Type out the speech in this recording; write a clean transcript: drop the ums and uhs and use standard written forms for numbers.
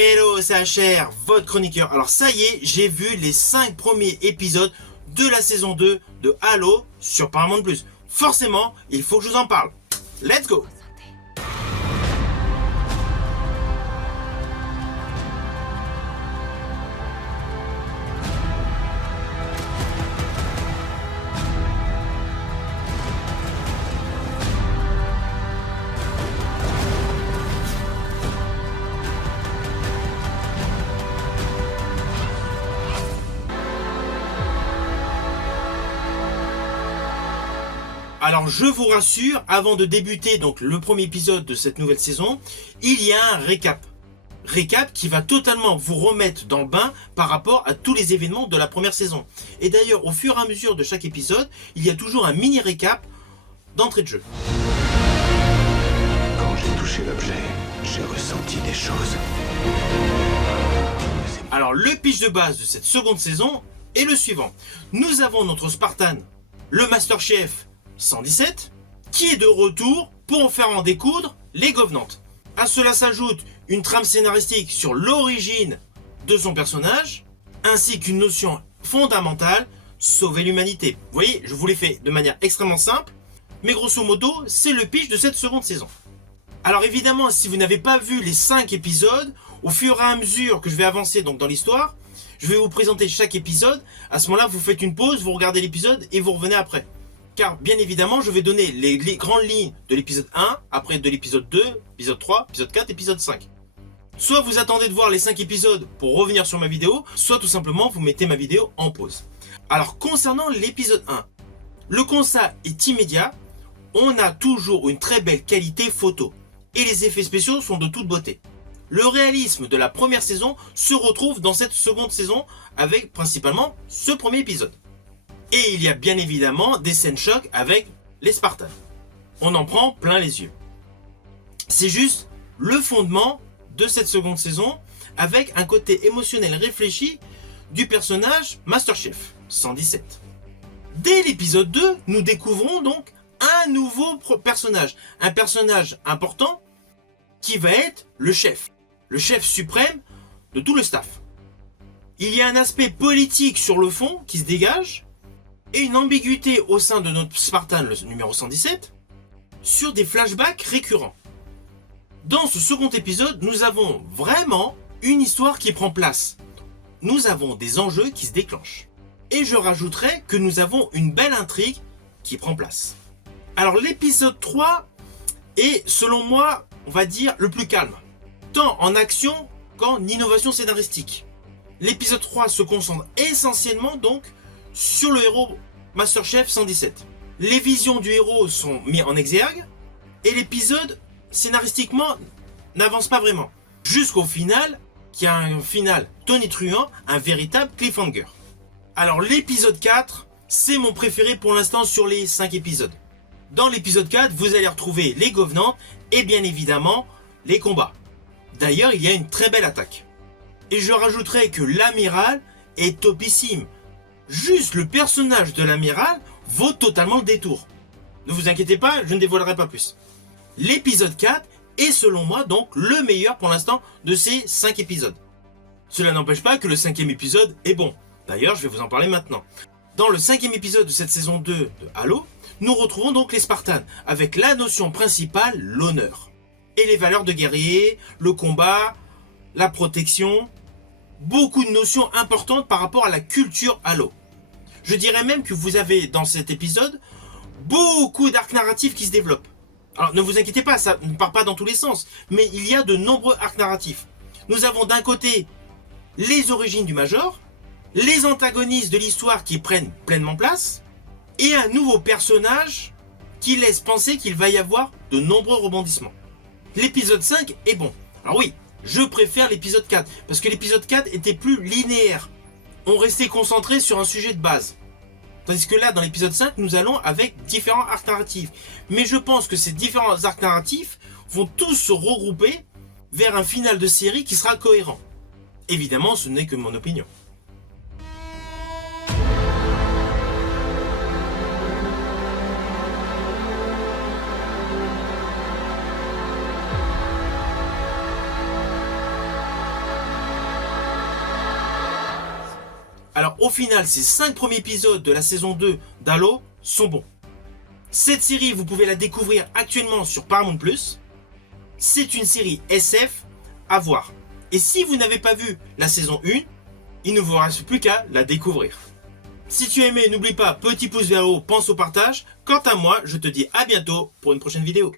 Hello, c'est HR, votre chroniqueur. Alors ça y est, j'ai vu les 5 premiers épisodes de la saison 2 de Halo sur Paramount+. Forcément, il faut que je vous en parle. Let's go! Alors je vous rassure, avant de débuter donc le premier épisode de cette nouvelle saison, il y a un récap. Récap qui va totalement vous remettre dans le bain par rapport à tous les événements de la première saison. Et d'ailleurs, au fur et à mesure de chaque épisode, il y a toujours un mini récap d'entrée de jeu. Quand j'ai touché l'objet, j'ai ressenti des choses. Alors le pitch de base de cette seconde saison est le suivant. Nous avons notre Spartan, le Master Chief 117, qui est de retour pour en faire en découdre les Covenants. À cela s'ajoute une trame scénaristique sur l'origine de son personnage, ainsi qu'une notion fondamentale, sauver l'humanité. Vous voyez, je vous l'ai fait de manière extrêmement simple, mais grosso modo, c'est le pitch de cette seconde saison. Alors évidemment, si vous n'avez pas vu les 5 épisodes, au fur et à mesure que je vais avancer donc dans l'histoire, je vais vous présenter chaque épisode. À ce moment-là, vous faites une pause, vous regardez l'épisode et vous revenez après. Car bien évidemment, je vais donner les grandes lignes de l'épisode 1, après de l'épisode 2, épisode 3, épisode 4, épisode 5. Soit vous attendez de voir les 5 épisodes pour revenir sur ma vidéo, soit tout simplement vous mettez ma vidéo en pause. Alors concernant l'épisode 1, le constat est immédiat, on a toujours une très belle qualité photo et les effets spéciaux sont de toute beauté. Le réalisme de la première saison se retrouve dans cette seconde saison avec principalement ce premier épisode. Et il y a bien évidemment des scènes choc avec les Spartans. On en prend plein les yeux. C'est juste le fondement de cette seconde saison avec un côté émotionnel réfléchi du personnage Master Chief 117. Dès l'épisode 2, nous découvrons donc un nouveau personnage. Un personnage important qui va être le chef suprême de tout le staff. Il y a un aspect politique sur le fond qui se dégage et une ambiguïté au sein de notre Spartan, le numéro 117, sur des flashbacks récurrents. Dans ce second épisode, nous avons vraiment une histoire qui prend place. Nous avons des enjeux qui se déclenchent. Et je rajouterai que nous avons une belle intrigue qui prend place. Alors l'épisode 3 est, selon moi, on va dire, le plus calme. Tant en action qu'en innovation scénaristique. L'épisode 3 se concentre essentiellement donc sur le héros Master Chief 117. Les visions du héros sont mises en exergue et l'épisode scénaristiquement n'avance pas vraiment. Jusqu'au final, qui a un final tonitruant, un véritable cliffhanger. Alors l'épisode 4, c'est mon préféré pour l'instant sur les 5 épisodes. Dans l'épisode 4, vous allez retrouver les Covenants et bien évidemment les combats. D'ailleurs, il y a une très belle attaque. Et je rajouterai que l'amiral est topissime. Juste le personnage de l'amiral vaut totalement le détour. Ne vous inquiétez pas, je ne dévoilerai pas plus. L'épisode 4 est selon moi donc le meilleur pour l'instant de ces 5 épisodes. Cela n'empêche pas que le 5e épisode est bon. D'ailleurs, je vais vous en parler maintenant. Dans le 5e épisode de cette saison 2 de Halo, nous retrouvons donc les Spartans, avec la notion principale, l'honneur. Et les valeurs de guerrier, le combat, la protection, beaucoup de notions importantes par rapport à la culture Halo. Je dirais même que vous avez dans cet épisode beaucoup d'arcs narratifs qui se développent. Alors ne vous inquiétez pas, ça ne part pas dans tous les sens, mais il y a de nombreux arcs narratifs. Nous avons d'un côté les origines du Major, les antagonistes de l'histoire qui prennent pleinement place, et un nouveau personnage qui laisse penser qu'il va y avoir de nombreux rebondissements. L'épisode 5 est bon. Alors oui, je préfère l'épisode 4, parce que l'épisode 4 était plus linéaire. On restait concentré sur un sujet de base. Tandis que là, dans l'épisode 5, nous allons avec différents arcs narratifs. Mais je pense que ces différents arcs narratifs vont tous se regrouper vers un final de série qui sera cohérent. Évidemment, ce n'est que mon opinion. Alors au final, ces 5 premiers épisodes de la saison 2 d'Halo sont bons. Cette série, vous pouvez la découvrir actuellement sur Paramount+. C'est une série SF à voir. Et si vous n'avez pas vu la saison 1, il ne vous reste plus qu'à la découvrir. Si tu as aimé, n'oublie pas, petit pouce vers le haut, pense au partage. Quant à moi, je te dis à bientôt pour une prochaine vidéo.